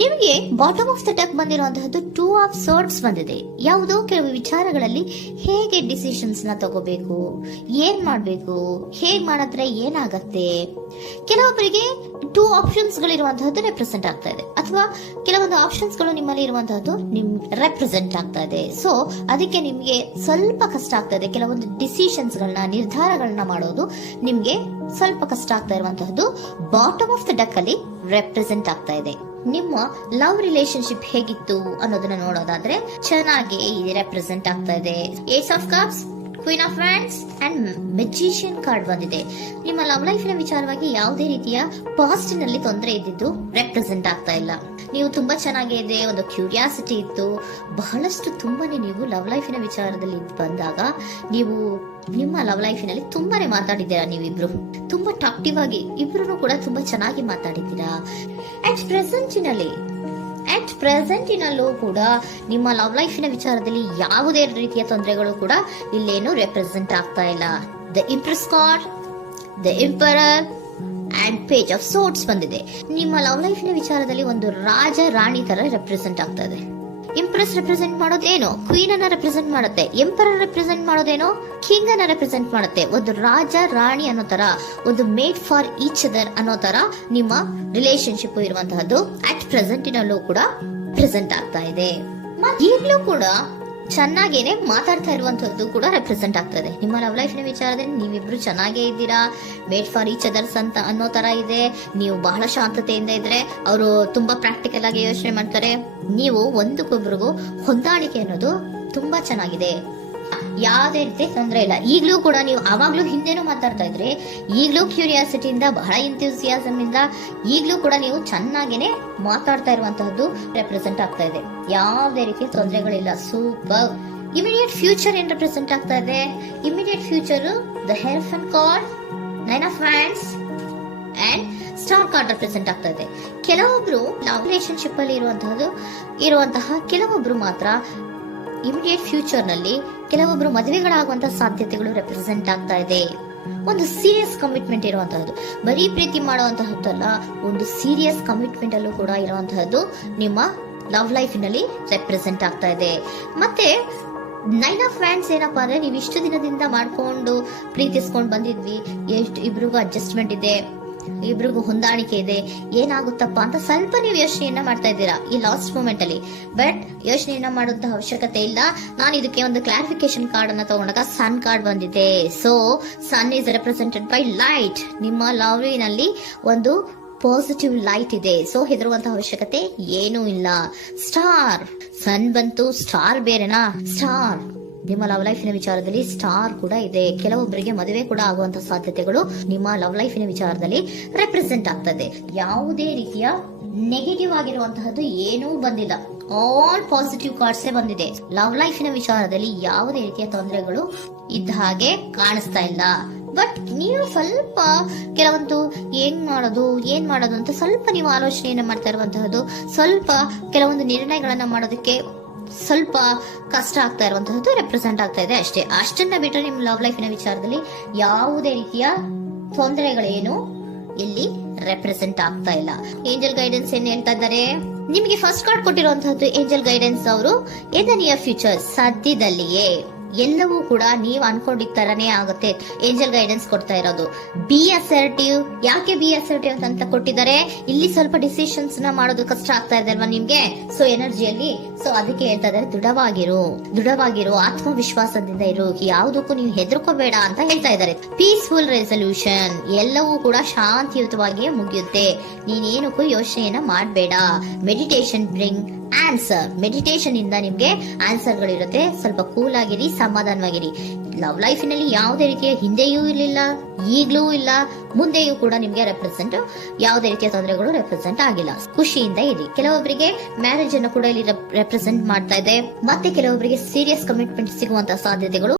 ನಿಮಗೆ bottom of the deck ಬಂದಿರುವಂತಹದ್ದು 2 of swords ಬಂದಿದೆ. ಯಾವುದೋ ಕೆಲವು ವಿಚಾರಗಳಲ್ಲಿ ಹೇಗೆ ಡಿಸಿಷನ್ಸ್ ನ ತಗೋಬೇಕು, ಏನ್ ಮಾಡ್ಬೇಕು, ಹೇಗ್ ಮಾಡಿದ್ರೆ ಏನಾಗತ್ತೆ. ಕೆಲವೊಬ್ಬರಿಗೆ 2 ಆಪ್ಷನ್ಸ್ ಗಳಿರುವಂತಹದ್ದು ರೆಪ್ರೆಸೆಂಟ್ ಆಗ್ತಾ ಇದೆ, ಅಥವಾ ಕೆಲವೊಂದು ಆಪ್ಷನ್ಸ್ ಗಳು ನಿಮ್ಮಲ್ಲಿ ಇರುವಂತಹದ್ದು ರೆಪ್ರೆಸೆಂಟ್ ಆಗ್ತಾ ಇದೆ. ಸೊ ಅದಕ್ಕೆ ನಿಮ್ಗೆ ಸ್ವಲ್ಪ ಕಷ್ಟ ಆಗ್ತಾ ಇದೆ. ಕೆಲವೊಂದು ಡಿಸಿಷನ್ಸ್ ಗಳನ್ನ, ನಿರ್ಧಾರಗಳನ್ನ ಮಾಡೋದು ನಿಮ್ಗೆ ಸ್ವಲ್ಪ ಕಷ್ಟ ಆಗ್ತಾ ಇರುವಂತಹದ್ದು ಬಾಟಮ್ ಆಫ್ ದ ಡೆಕ್ ಅಲ್ಲಿ ರೆಪ್ರೆಸೆಂಟ್ ಆಗ್ತಾ ಇದೆ. ನಿಮ್ಮ ಲವ್ ರಿಲೇಶನ್ಶಿಪ್ ಹೇಗಿತ್ತು ಅನ್ನೋದನ್ನ ನೋಡೋದಾದ್ರೆ ಚೆನ್ನಾಗಿ ರೆಪ್ರೆಸೆಂಟ್ ಆಗ್ತಾ ಇದೆ. Ace of cups, queen of wands and magician card ಬಂದಿದೆ. ನಿಮ್ಮ ಲವ್ ಲೈಫ್ ನ ವಿಚಾರವಾಗಿ ಯಾವುದೇ ರೀತಿಯ ಪಾಸಿಟಿವ್ ನಲ್ಲಿ ತೊಂದರೆ ಇದ್ದಿದ್ದು ರೆಪ್ರೆಸೆಂಟ್ ಆಗ್ತಾ ಇಲ್ಲ. ನೀವು ತುಂಬಾ ಚೆನ್ನಾಗಿದೆ, ಒಂದು ಕ್ಯೂರಿಯಾಸಿಟಿ ಇತ್ತು, ಬಹಳಷ್ಟು ತುಂಬಾನೇ ನೀವು ಲವ್ ಲೈಫಿನ ವಿಚಾರದಲ್ಲಿ ಬಂದಾಗ ನೀವು ನಿಮ್ಮ ಲವ್ ಲೈಫಿನಲ್ಲಿ ತುಂಬಾನೇ ಮಾತಾಡಿದ್ದೀರಾ. ನೀವಿಬ್ರು ತುಂಬಾ ಟಾಕ್ಟಿವ್ ಆಗಿ ಇಬ್ರು ಕೂಡ ತುಂಬಾ ಚೆನ್ನಾಗಿ ಮಾತಾಡಿದ್ದೀರಾ. ಅಟ್ ಪ್ರೆಸೆಂಟಿನಲ್ಲೂ ಕೂಡ ನಿಮ್ಮ ಲವ್ ಲೈಫಿನ ವಿಚಾರದಲ್ಲಿ ಯಾವುದೇ ರೀತಿಯ ತೊಂದರೆಗಳು ಕೂಡ ಇಲ್ಲೇನು ರೆಪ್ರೆಸೆಂಟ್ ಆಗ್ತಾ ಇಲ್ಲ. The empress card, the emperor and page of swords ಬಂದಿದೆ. ನಿಮ್ಮ ಲವ್ ಲೈಫಿನ ವಿಚಾರದಲ್ಲಿ ಒಂದು ರಾಜ ರಾಣಿ ತರ ರೆಪ್ರೆಸೆಂಟ್ ಆಗ್ತಾ ಇದೆ. ಇಂಪ್ರೆಸ್ ರೆಪ್ರೆಸೆಂಟ್ ಮಾಡೋದೇನೋ ಕ್ವೀನ್ ಅನ್ನ ರೆಪ್ರೆಸೆಂಟ್ ಮಾಡುತ್ತೆ, ಎಂಪರರ್ ರೆಪ್ರೆಸೆಂಟ್ ಮಾಡೋದೇನೋ ಕಿಂಗ್ ಅನ್ನ ರೆಪ್ರೆಸೆಂಟ್ ಮಾಡುತ್ತೆ. ಒಂದು ರಾಜ ರಾಣಿ ಅನ್ನೋ ತರ, ಒಂದು ಮೇಡ್ ಫಾರ್ ಈಚ್ ಅದರ್ ಅನ್ನೋ ತರ ನಿಮ್ಮ ರಿಲೇಶನ್ಶಿಪ್ ಇರುವಂತಹದ್ದು ಅಟ್ ಪ್ರೆಸೆಂಟಿನಲ್ಲೂ ಕೂಡ ಪ್ರೆಸೆಂಟ್ ಆಗ್ತಾ ಇದೆ. ಈಗಲೂ ಕೂಡ ಚೆನ್ನಾಗೇನೆ ಮಾತಾಡ್ತಾ ಇರುವಂತದ್ದು ಕೂಡ ರೆಪ್ರೆಸೆಂಟ್ ಆಗ್ತದೆ. ನಿಮ್ಮ ಲವ್ ಲೈಫ್ ನ ವಿಚಾರದಲ್ಲಿ ನೀವಿಬ್ರು ಚೆನ್ನಾಗೇ ಇದ್ದೀರಾ, ಮೇಡ್ ಫಾರ್ ಈಚ್ ಅದರ್ಸ್ ಅಂತ ಅನ್ನೋ ತರ ಇದೆ. ನೀವು ಬಹಳ ಶಾಂತತೆಯಿಂದ ಇದ್ರೆ ಅವರು ತುಂಬಾ ಪ್ರಾಕ್ಟಿಕಲ್ ಆಗಿ ಯೋಚನೆ ಮಾಡ್ತಾರೆ. ನೀವು ಒಂದಕ್ಕೊಬ್ರಿಗೂ ಹೊಂದಾಣಿಕೆ ಅನ್ನೋದು ತುಂಬಾ ಚೆನ್ನಾಗಿದೆ, ಯಾವುದೇ ರೀತಿ ತೊಂದರೆ ಇಲ್ಲ. ಈಗಲೂ ಕೂಡ ನೀವು ಆವಾಗ್ಲೂ ಹಿಂದೆನೂ ಮಾತಾಡ್ತಾ ಇದ್ರಿ, ಈಗಲೂ ಕ್ಯೂರಿಯಾಸಿಟಿಯಿಂದ, ಬಹಳ ಇಂಥ್ಯೂಸಿಯಾಸಮ್ ಇಂದ ಈಗಲೂ ಕೂಡ ನೀವು ಚೆನ್ನಾಗೇನೆ ಮಾತಾಡ್ತಾ ಇರುವಂತಹದ್ದು ರೆಪ್ರೆಸೆಂಟ್ ಆಗ್ತಾ ಇದೆ. ಯಾವುದೇ ರೀತಿಯ ತೊಂದರೆಗಳಿಲ್ಲ. ಸೂಪರ್. ಇಮಿಡಿಯೇಟ್ ಫ್ಯೂಚರ್ ಏನ್ ರೆಪ್ರೆಸೆಂಟ್ ಆಗ್ತಾ ಇದೆ? Immediate future the hierophant card, 9 of wands and star card represent ಆಗ್ತಾ ಇದೆ. ಕೆಲವೊಬ್ರು ಲವ್ ರಿಲೇಶನ್ಶಿಪ್ ಅಲ್ಲಿ ಇರುವಂತಹ ಕೆಲವೊಬ್ರು ಮಾತ್ರ ಇಮಿಡಿಯೇಟ್ ಫ್ಯೂಚರ್ ನಲ್ಲಿ ಕೆಲವೊಬ್ರು ಮದುವೆಗಳಾಗುವಂತಹ ಸಾಧ್ಯತೆಗಳು ರೆಪ್ರೆಸೆಂಟ್ ಆಗ್ತಾ ಇದೆ. ಒಂದು ಸೀರಿಯಸ್ ಕಮಿಟ್ಮೆಂಟ್ ಇರುವಂತಹದ್ದು, ಬರೀ ಪ್ರೀತಿ ಮಾಡುವಂತಹದ್ದಲ್ಲ, ಒಂದು ಸೀರಿಯಸ್ ಕಮಿಟ್ಮೆಂಟ್ ಅಲ್ಲೂ ಕೂಡ ಇರುವಂತಹದ್ದು ನಿಮ್ಮ ಲವ್ ಲೈಫಿನಲ್ಲಿ ರೆಪ್ರೆಸೆಂಟ್ ಆಗ್ತಾ ಇದೆ. ಮತ್ತೆ 9 ಆಫ್ ವ್ಯಾಂಡ್ಸ್ ಏನಪ್ಪಾ ಅಂದ್ರೆ, ನೀವು ಇಷ್ಟು ದಿನದಿಂದ ಮಾಡ್ಕೊಂಡು ಪ್ರೀತಿಸ್ಕೊಂಡು ಬಂದಿದ್ವಿ, ಇಬ್ರಿಗೂ ಅಡ್ಜಸ್ಟ್ಮೆಂಟ್ ಇದೆ, ಇಬ್ರಿಗೂ ಹೊಂದಾಣಿಕೆ ಇದೆ, ಏನಾಗುತ್ತಪ್ಪ ಅಂತ ಸ್ವಲ್ಪ ನೀವು ಯೋಚನೆಯನ್ನ ಮಾಡ್ತಾ ಇದ್ದೀರಾ ಈ ಲಾಸ್ಟ್ ಮೂಮೆಂಟ್ ಅಲ್ಲಿ. ಬಟ್ ಯೋಚನೆಯನ್ನ ಮಾಡುವಂತ ಅವಶ್ಯಕತೆ ಇಲ್ಲ. ನಾನು ಇದಕ್ಕೆ ಒಂದು ಕ್ಲಾರಿಫಿಕೇಶನ್ ಕಾರ್ಡ್ ಅನ್ನ ತಗೊಂಡಾಗ ಸನ್ ಕಾರ್ಡ್ ಬಂದಿದೆ. So sun is represented by light. ನಿಮ್ಮ ಲವ್ನಲ್ಲಿ ಒಂದು ಪಾಸಿಟಿವ್ ಲೈಟ್ ಇದೆ. ಸೊ ಹೆದರುವಂತಹ ಅವಶ್ಯಕತೆ ಏನೂ ಇಲ್ಲ. ಸ್ಟಾರ್, ಸನ್ ಬಂತು, ಸ್ಟಾರ್ ಬೇರೆನಾ? ಸ್ಟಾರ್ ನಿಮ್ಮ ಲವ್ ಲೈಫಿನ ವಿಚಾರದಲ್ಲಿ ಸ್ಟಾರ್ ಕೂಡ ಇದೆ. ಕೆಲವೊಬ್ಬರಿಗೆ ಮದುವೆ ಕೂಡ ಆಗುವಂತಹ ಸಾಧ್ಯತೆಗಳು ನಿಮ್ಮ ಲವ್ ಲೈಫಿನ ವಿಚಾರದಲ್ಲಿ ರೆಪ್ರೆಸೆಂಟ್ ಆಗ್ತದೆ. ಯಾವುದೇ ರೀತಿಯ ನೆಗೆಟಿವ್ ಆಗಿರುವಂತಹದ್ದು ಏನೂ ಬಂದಿಲ್ಲ. ಆಲ್ ಪಾಸಿಟಿವ್ ಕಾರ್ಡ್ಸ್ ಬಂದಿದೆ. ಲವ್ ಲೈಫಿನ ವಿಚಾರದಲ್ಲಿ ಯಾವುದೇ ರೀತಿಯ ತೊಂದರೆಗಳು ಇದ್ದ ಹಾಗೆ ಕಾಣಿಸ್ತಾ ಇಲ್ಲ. ಬಟ್ ನೀವು ಸ್ವಲ್ಪ ಕೆಲವೊಂದು ಏನ್ ಮಾಡೋದು ಅಂತ ಸ್ವಲ್ಪ ನೀವು ಆಲೋಚನೆಯನ್ನ ಮಾಡ್ತಾ ಇರುವಂತಹದ್ದು, ಸ್ವಲ್ಪ ಕೆಲವೊಂದು ನಿರ್ಣಯಗಳನ್ನ ಮಾಡೋದಕ್ಕೆ ಸ್ವಲ್ಪ ಕಷ್ಟ ಆಗ್ತಾ ಇರುವಂತಹದ್ದು ರೆಪ್ರೆಸೆಂಟ್ ಆಗ್ತಾ ಇದೆ ಅಷ್ಟೇ. ಅಷ್ಟನ್ನ ಬಿಟ್ಟರೆ ನಿಮ್ಮ ಲವ್ ಲೈಫಿನ ವಿಚಾರದಲ್ಲಿ ಯಾವುದೇ ರೀತಿಯ ತೊಂದರೆಗಳೇನು ಇಲ್ಲಿ ರೆಪ್ರೆಸೆಂಟ್ ಆಗ್ತಾ ಇಲ್ಲ. ಏಂಜಲ್ ಗೈಡೆನ್ಸ್ ಏನ್ ಹೇಳ್ತಾ ಇದ್ದಾರೆ? ನಿಮಗೆ ಫಸ್ಟ್ ಕಾರ್ಡ್ ಕೊಟ್ಟಿರುವಂತಹದ್ದು ಏಂಜಲ್ ಗೈಡೆನ್ಸ್ ಅವರು ಇನ್ ದ ನಿಯರ್ ಫ್ಯೂಚರ್, ಸದ್ಯದಲ್ಲಿಯೇ ಎಲ್ಲವೂ ಕೂಡ ನೀವು ಅನ್ಕೊಂಡಿದ್ದ ತರನೇ ಆಗುತ್ತೆ. ಏಂಜಲ್ ಗೈಡೆನ್ಸ್ ಕೊಡ್ತಾ ಇರೋದು ಬಿ ಅಸರ್ಟಿವ್. ಯಾಕೆ ಬಿ ಅಸರ್ಟಿವ್ ಅಂತ ಕೊಟ್ಟಿದ್ದಾರೆ? ಇಲ್ಲಿ ಸ್ವಲ್ಪ ಡಿಸಿಷನ್ಸ್ ನ ಮಾಡೋದು ಕಷ್ಟ ಆಗ್ತಾ ಇದೆ ಅಲ್ವಾ ನಿಮ್ಗೆ, ಸೊ ಎನರ್ಜಿಯಲ್ಲಿ. ಸೊ ಅದಕ್ಕೆ ಹೇಳ್ತಾ ಇದ್ದಾರೆ ದೃಢವಾಗಿರು, ಆತ್ಮವಿಶ್ವಾಸದಿಂದ ಇರು, ಯಾವುದಕ್ಕೂ ನೀವು ಹೆದರ್ಕೋಬೇಡ ಅಂತ ಹೇಳ್ತಾ ಇದ್ದಾರೆ. ಪೀಸ್ಫುಲ್ ರೆಸಲ್ಯೂಷನ್, ಎಲ್ಲವೂ ಕೂಡ ಶಾಂತಿಯುತವಾಗಿಯೇ ಮುಗಿಯುತ್ತೆ, ನೀನೇನಕ್ಕೂ ಯೋಚನೆಯನ್ನ ಮಾಡಬೇಡ. Meditation bring answer. ಮೆಡಿಟೇಷನ್ ಇಂದ ನಿಮ್ಗೆ ಆನ್ಸರ್ ಗಳಿರುತ್ತೆ. ಸ್ವಲ್ಪ ಕೂಲ್ ಆಗಿರಿ, ಸಮಾಧಾನವಾಗಿರಿ. ಲವ್ ಲೈಫಿನಲ್ಲಿ ಯಾವುದೇ ರೀತಿಯ ಹಿಂದೆಯೂ ಇರಲಿಲ್ಲ, ಈಗ್ಲೂ ಇಲ್ಲ, ಮುಂದೆಯೂ ಕೂಡ ನಿಮ್ಗೆ ಯಾವುದೇ ರೀತಿಯ ತೊಂದರೆಗಳು ರೆಪ್ರೆಸೆಂಟ್ ಆಗಿಲ್ಲ. ಖುಷಿಯಿಂದ ಇರಿ. ಕೆಲವೊಬ್ಬರಿಗೆ ಮ್ಯಾರೇಜ್ ಅನ್ನು ಕೂಡ ಇಲ್ಲಿ ರೆಪ್ರೆಸೆಂಟ್ ಮಾಡ್ತಾ ಇದೆ. ಮತ್ತೆ ಕೆಲವೊಬ್ಬರಿಗೆ ಸೀರಿಯಸ್ ಕಮಿಟ್ಮೆಂಟ್ ಸಿಗುವಂತಹ ಸಾಧ್ಯತೆಗಳು